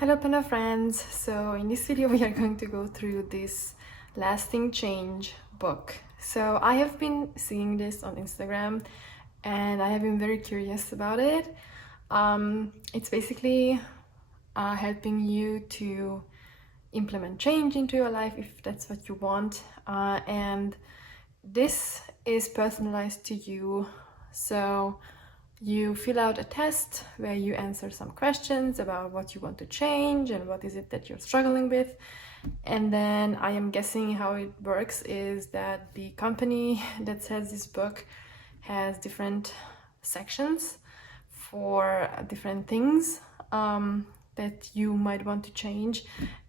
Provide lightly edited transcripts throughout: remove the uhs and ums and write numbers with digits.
Hello Panda friends! So in this video we are going to go through this Lasting Change book. So I have been seeing this on Instagram and I have been very curious about it. It's basically helping you to implement change into your life if that's what you want, and this is personalized to you. So you fill out a test where you answer some questions about what you want to change and what is it that you're struggling with. And then I am guessing how it works is that the company that sells this book has different sections for different things that you might want to change.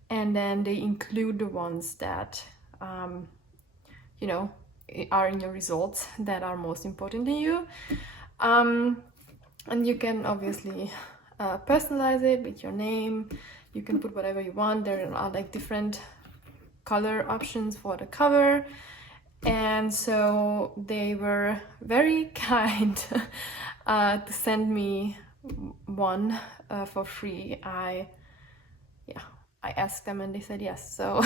And then they include the ones that, you know, are in your results that are most important to you. And you can obviously personalize it with your name. You can put whatever you want. There are like different color options for the cover. And so they were very kind to send me one for free. I asked them and they said yes. So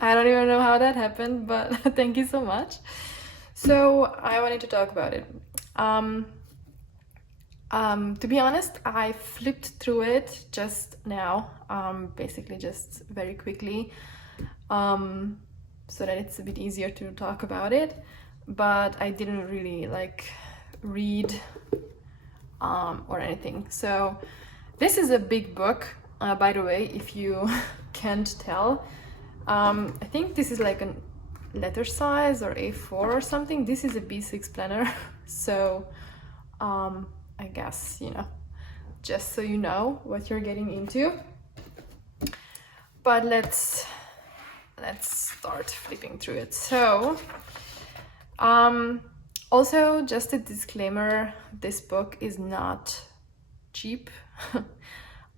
I don't even know how that happened, but thank you so much. So I wanted to talk about it. To be honest, I flipped through it just now, basically just very quickly, so that it's a bit easier to talk about it, but I didn't really like read or anything. So this is a big book, by the way, if you can't tell. I think this is like a letter size or A4 or something. This is a B6 planner, so I guess, you know, just so you know what you're getting into. But let's start flipping through it. So also just a disclaimer, this book is not cheap.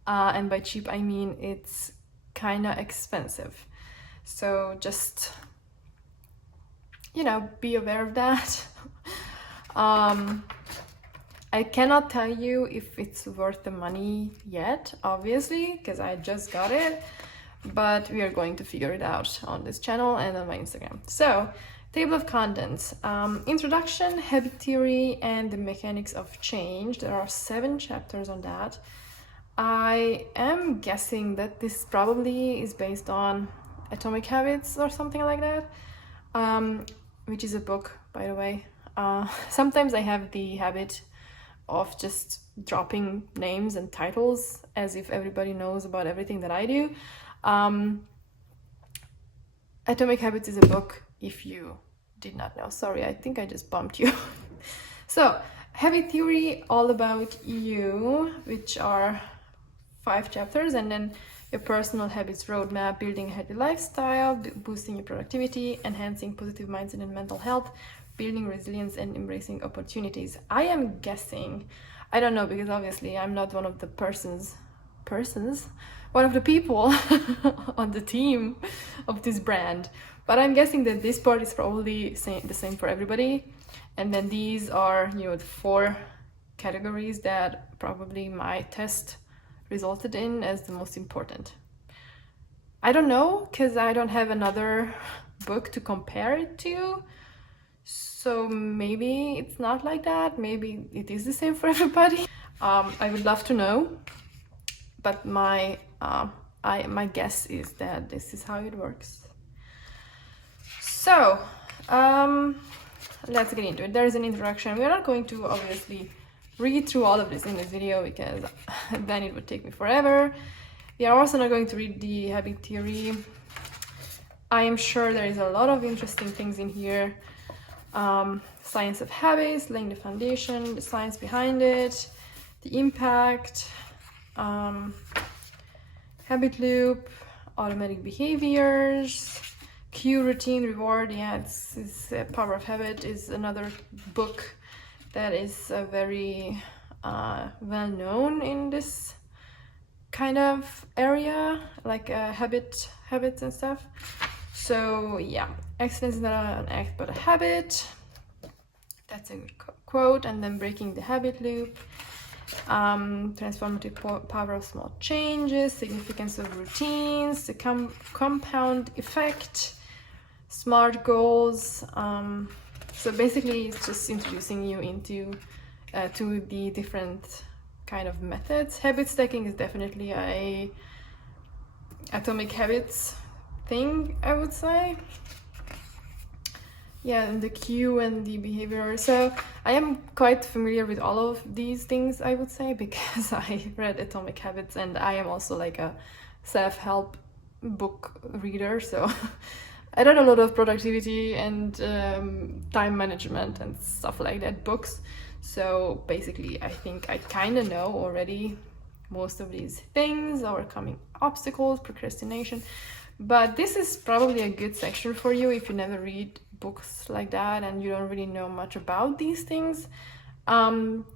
And by cheap I mean it's kind of expensive, so just, you know, be aware of that. I cannot tell you if it's worth the money yet, obviously, because I just got it, but we are going to figure it out on this channel and on my Instagram. So, table of contents, introduction, habit theory, and the mechanics of change. There are 7 chapters on that. I am guessing that this probably is based on Atomic Habits or something like that, which is a book, by the way. Sometimes I have the habit of just dropping names and titles as if everybody knows about everything that I do. Atomic Habits is a book, if you did not know. Sorry, I think I just bumped you. So, habit theory, all about you, which are 5 chapters, and then your personal habits roadmap, building a healthy lifestyle, boosting your productivity, enhancing positive mindset and mental health, building resilience, and embracing opportunities. I am guessing, I don't know, because obviously I'm not one of the one of the people on the team of this brand, but I'm guessing that this part is probably the same for everybody. And then these are, you know, the 4 categories that probably my test resulted in as the most important. I don't know, because I don't have another book to compare it to. So maybe it's not like that. Maybe it is the same for everybody. I would love to know, but my guess is that this is how it works. So let's get into it. There is an introduction. We're not going to obviously read through all of this in this video because then it would take me forever. We are also not going to read the habit theory. I am sure there is a lot of interesting things in here. Science of habits, laying the foundation, the science behind it, the impact, habit loop, automatic behaviors, cue, routine, reward. Yeah, it's Power of Habit is another book that is very well known in this kind of area, like habits and stuff. So yeah, excellence is not an act but a habit. That's a good quote. And then breaking the habit loop. transformative power of small changes, significance of routines, the compound effect, smart goals. So basically it's just introducing you into to the different kind of methods. Habit stacking is definitely a atomic habits thing, I would say. Yeah, and the cue and the behavior. So I am quite familiar with all of these things, I would say, because I read Atomic Habits and I am also like a self-help book reader. So I read a lot of productivity and time management and stuff like that books. So basically, I think I kind of know already most of these things, overcoming obstacles, procrastination. But this is probably a good section for you if you never read books like that and you don't really know much about these things.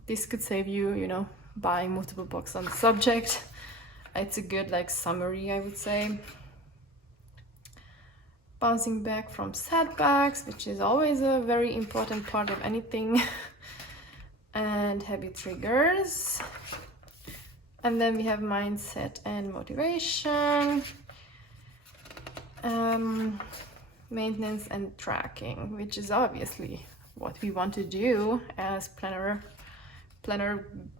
This could save you, you know, buying multiple books on the subject. It's a good like summary, I would say. Bouncing back from setbacks, which is always a very important part of anything. And habit triggers. And then we have mindset and motivation. Maintenance and tracking, which is obviously what we want to do as planner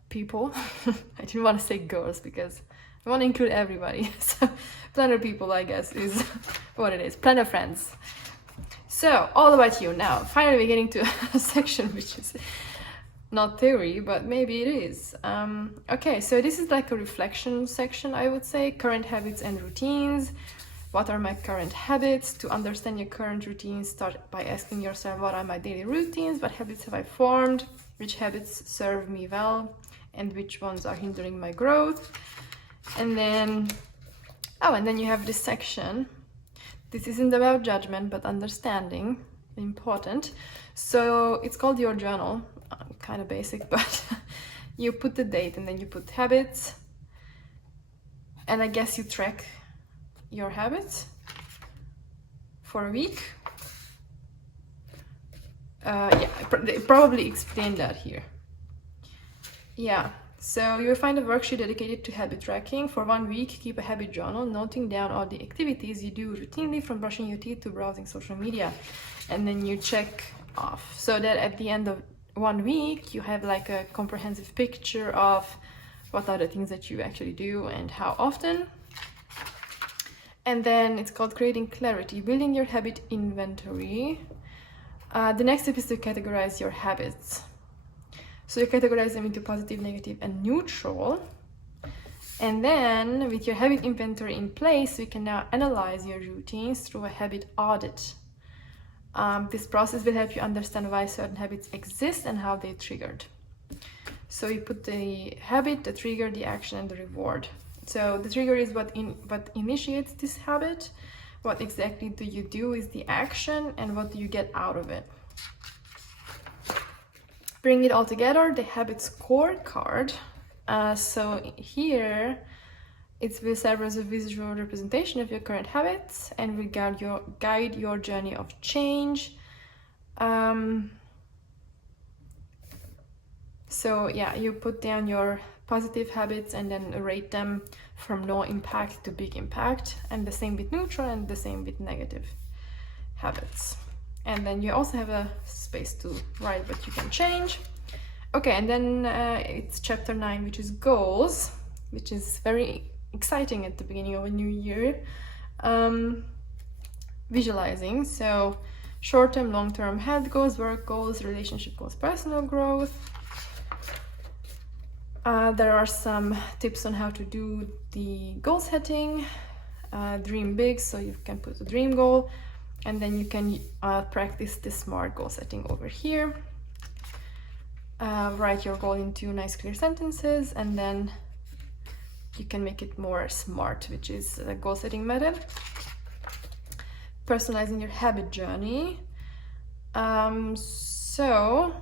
people. I didn't want to say girls because I want to include everybody. So planner people, I guess, is what it is. Planner friends. So all about you. Now finally we're getting to a section which is not theory, but maybe it is. Okay, so this is like a reflection section, I would say. Current habits and routines. What are my current habits? To understand your current routines, start by asking yourself, what are my daily routines? What habits have I formed? Which habits serve me well? And which ones are hindering my growth? And then, and then you have this section. This isn't about judgment, but understanding. Important. So it's called your journal. Kind of basic, but you put the date and then you put habits. And I guess you track your habits for a week. They probably explain that here. Yeah, so you'll find a worksheet dedicated to habit tracking. For 1 week, keep a habit journal, noting down all the activities you do routinely, from brushing your teeth to browsing social media. And then you check off, so that at the end of 1 week, you have like a comprehensive picture of what are the things that you actually do and how often. And then it's called creating clarity, building your habit inventory. The next step is to categorize your habits. So you categorize them into positive, negative, and neutral. And then with your habit inventory in place, we can now analyze your routines through a habit audit. This process will help you understand why certain habits exist and how they triggered. So you put the habit, the trigger, the action, and the reward. So the trigger is what initiates this habit. What exactly do you do is the action, and what do you get out of it? Bring it all together, the habit scorecard. So here, it will serve as a visual representation of your current habits and will guide your journey of change. So yeah, you put down your positive habits and then rate them from no impact to big impact, and the same with neutral and the same with negative habits. And then you also have a space to write what you can change. Okay, and then it's chapter 9, which is goals, which is very exciting at the beginning of a new year. Visualizing, so short-term, long-term health goals, work goals, relationship goals, personal growth. There are some tips on how to do the goal setting. Dream big, so you can put a dream goal, and then you can practice the SMART goal setting over here. Write your goal into nice clear sentences, and then you can make it more SMART, which is a goal setting method. Personalizing your habit journey. So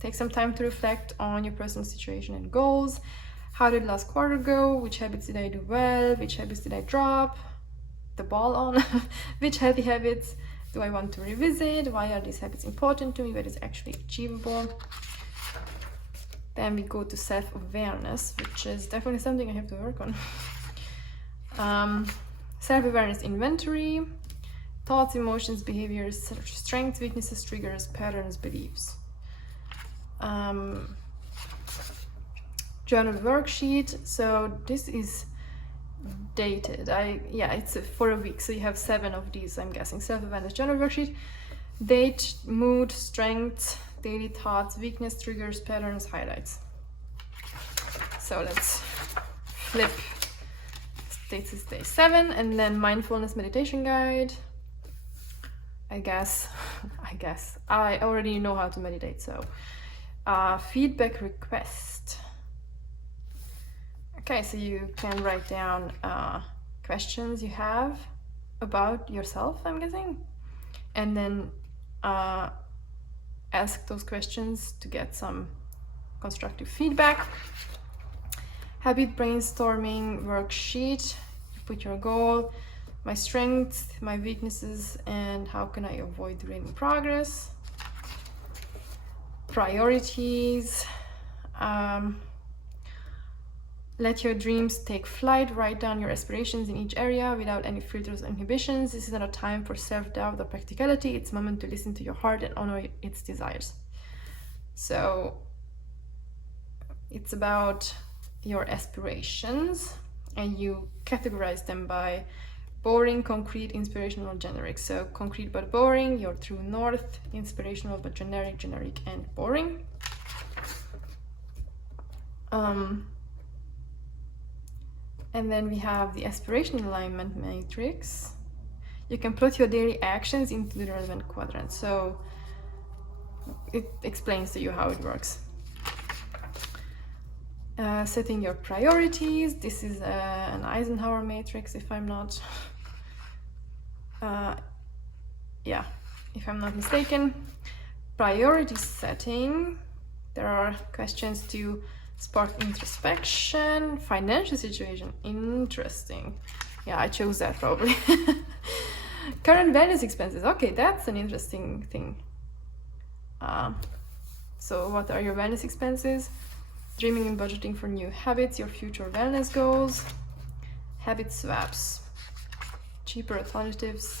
take some time to reflect on your personal situation and goals. How did last quarter go? Which habits did I do well? Which habits did I drop the ball on? Which healthy habits do I want to revisit? Why are these habits important to me? What is actually achievable? Then we go to self-awareness, which is definitely something I have to work on. Self-awareness inventory, thoughts, emotions, behaviors, strengths, weaknesses, triggers, patterns, beliefs. Journal worksheet. So this is dated. It's for a week, so you have 7 of these, I'm guessing. Self-awareness journal worksheet. Date, mood, strength, daily thoughts, weakness, triggers, patterns, highlights. So let's flip. This is day 7, and then mindfulness meditation guide. I guess I already know how to meditate. So feedback request. Okay, so you can write down questions you have about yourself, I'm guessing, and then ask those questions to get some constructive feedback. Habit brainstorming worksheet. Put your goal, my strengths, my weaknesses, and how can I avoid delaying progress. Priorities. Let your dreams take flight. Write down your aspirations in each area without any filters or inhibitions. This is not a time for self-doubt or practicality. It's a moment to listen to your heart and honor its desires. So it's about your aspirations, and you categorize them by boring, concrete, inspirational, generic. So concrete but boring, your true north. Inspirational but generic, generic and boring. And then we have the aspiration alignment matrix. You can plot your daily actions into the relevant quadrant. So it explains to you how it works. Setting your priorities. This is an Eisenhower matrix, if I'm not if I'm not mistaken. Priority setting. There are questions to spark introspection. Financial situation, interesting. Yeah, I chose that probably. Current wellness expenses. Okay, that's an interesting thing. So what are your wellness expenses? Dreaming and budgeting for new habits, your future wellness goals, habit swaps, cheaper alternatives,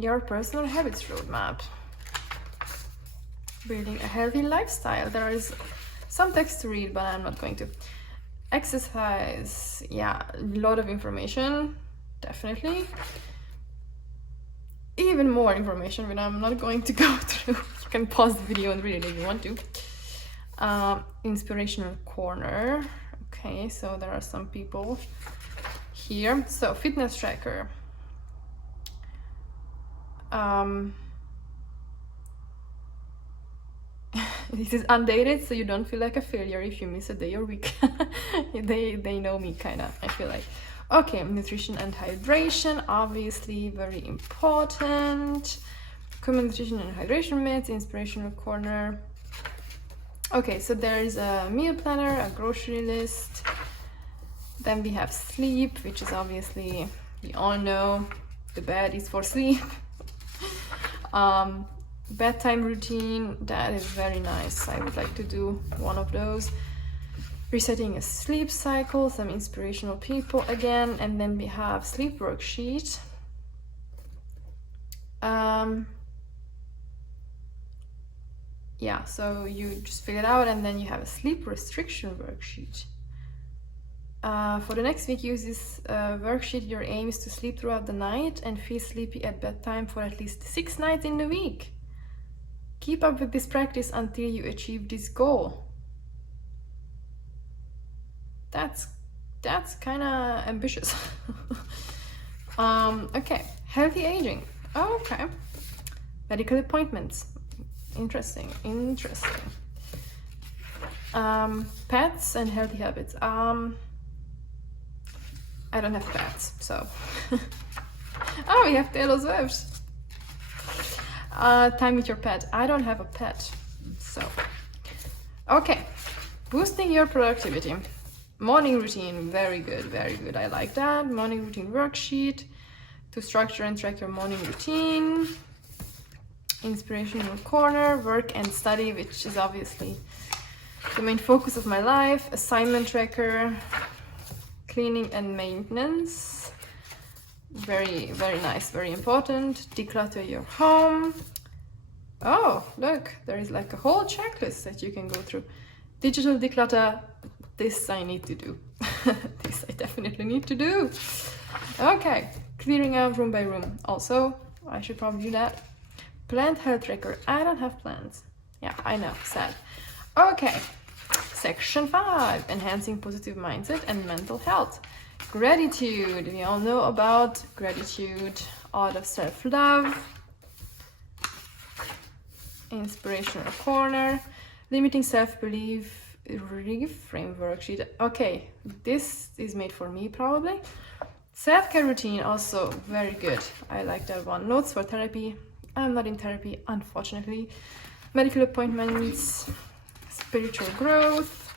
your personal habits roadmap, building a healthy lifestyle. There is some text to read, but I'm not going to. Exercise, yeah, a lot of information, definitely. Even more information, but I'm not going to go through. You can pause the video and read it if you want to. Inspirational corner. Okay, so there are some people here. So fitness tracker. This is undated, so you don't feel like a failure if you miss a day or week. they know me, kind of, I feel like. Okay, nutrition and hydration, obviously very important. Common nutrition and hydration myths, inspirational corner. Okay, so there's a meal planner, a grocery list. Then we have sleep, which is obviously, we all know the bed is for sleep. Bedtime routine, that is very nice. I would like to do one of those. Resetting a sleep cycle, some inspirational people again, and then we have sleep worksheet. Yeah, so you just fill it out, and then you have a sleep restriction worksheet. For the next week, use this worksheet. Your aim is to sleep throughout the night and feel sleepy at bedtime for at least 6 nights in the week. Keep up with this practice until you achieve this goal. That's kind of ambitious. Okay, healthy aging. Oh, okay. Medical appointments. Interesting. Pets and healthy habits. I don't have pets, so. Oh, we have Taylor Swift. Time with your pet. I don't have a pet, so. Okay, boosting your productivity. Morning routine, very good, I like that. Morning routine worksheet to structure and track your morning routine. Inspirational corner, work and study, which is obviously the main focus of my life. Assignment tracker, cleaning and maintenance. Very, very nice, very important. Declutter your home. Oh, look, there is like a whole checklist that you can go through. Digital declutter, this I need to do. This I definitely need to do. Okay, clearing out room by room. Also, I should probably do that. Plant health tracker. I don't have plants. Yeah, I know, sad. Okay, section 5, enhancing positive mindset and mental health. Gratitude. We all know about gratitude, art of self-love. Inspirational corner, limiting self-belief, reframe worksheet. Okay, this is made for me probably. Self-care routine, also very good. I like that one. Notes for therapy. I'm not in therapy, unfortunately. Medical appointments, spiritual growth,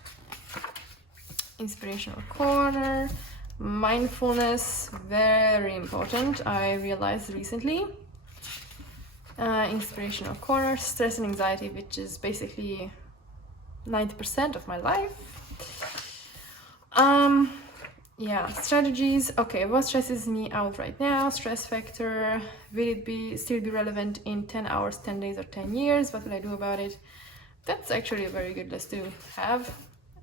inspirational corner, mindfulness, very important. I realized recently. Inspirational corner, stress and anxiety, which is basically 90% of my life. Yeah, strategies. Okay, what stresses me out right now? Stress factor. Will it still be relevant in 10 hours, 10 days, or 10 years? What will I do about it? That's actually a very good list to have.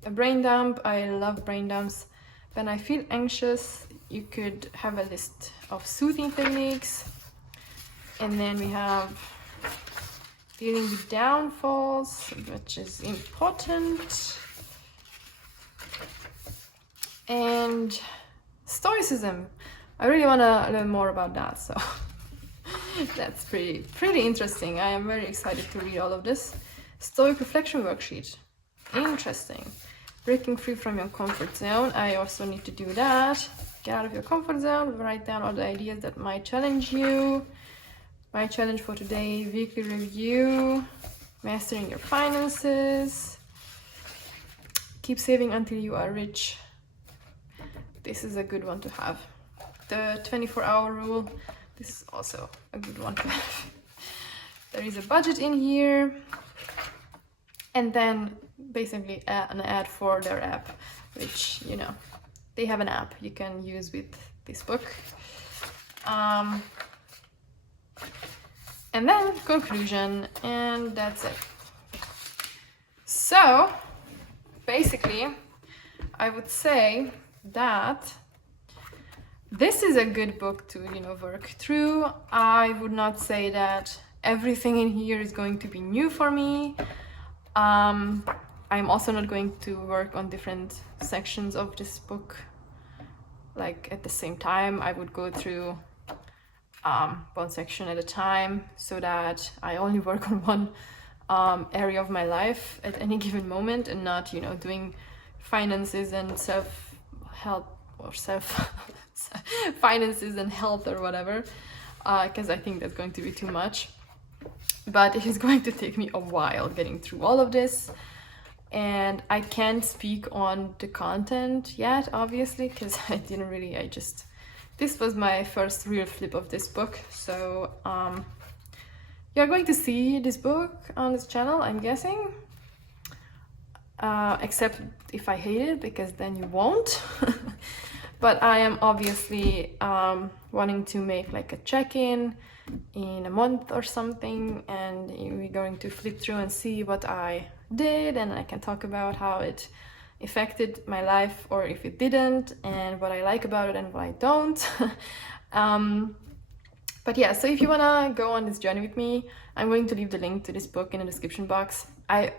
A brain dump. I love brain dumps. When I feel anxious, you could have a list of soothing techniques. And then we have dealing with downfalls, which is important. And stoicism. I really want to learn more about that, so that's pretty interesting. I am very excited to read all of this. Stoic reflection worksheet. Interesting. Breaking free from your comfort zone. I also need to do that. Get out of your comfort zone, write down all the ideas that might challenge you. My challenge for today, weekly review, mastering your finances, keep saving until you are rich. This is a good one to have. The 24-hour rule, this is also a good one to have. There is a budget in here, and then basically an ad for their app, which, you know, they have an app you can use with this book. And then conclusion, and that's it. So basically, I would say that this is a good book to, you know, work through. I would not say that everything in here is going to be new for me. I'm also not going to work on different sections of this book like at the same time. I would go through one section at a time, so that I only work on one area of my life at any given moment, and not, you know, doing finances and self-help or finances and health or whatever, because I think that's going to be too much. But it is going to take me a while getting through all of this, and I can't speak on the content yet, obviously, because this was my first real flip of this book. So you're going to see this book on this channel, I'm guessing, except if I hate it, because then you won't. But I am obviously wanting to make like a check-in in a month or something, and we're going to flip through and see what I did, and I can talk about how it affected my life, or if it didn't, and what I like about it and what I don't. But yeah, so if you wanna go on this journey with me, I'm going to leave the link to this book in the description box. I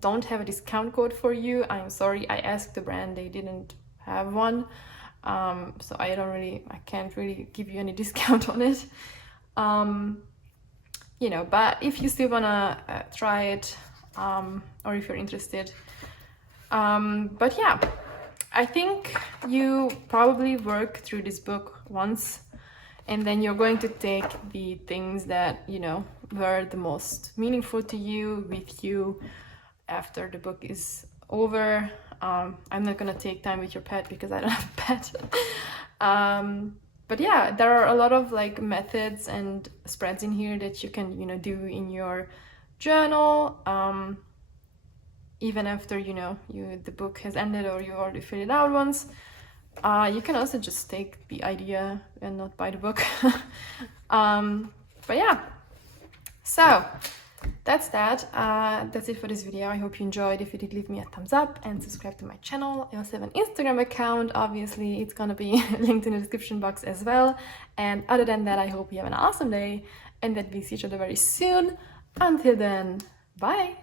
don't have a discount code for you. I'm sorry, I asked the brand, they didn't have one. So I can't really give you any discount on it. You know, but if you still wanna try it, or if you're interested, but yeah, I think you probably work through this book once, and then you're going to take the things that, you know, were the most meaningful to you with you after the book is over. I'm not gonna take time with your pet because I don't have a pet. But yeah, there are a lot of like methods and spreads in here that you can, you know, do in your journal, even after, you know, the book has ended or you already filled it out once. You can also just take the idea and not buy the book. But yeah, so that's that. That's it for this video. I hope you enjoyed. If you did, leave me a thumbs up and subscribe to my channel. I also have an Instagram account. Obviously, it's gonna be linked in the description box as well. And other than that, I hope you have an awesome day and that we see each other very soon. Until then, bye!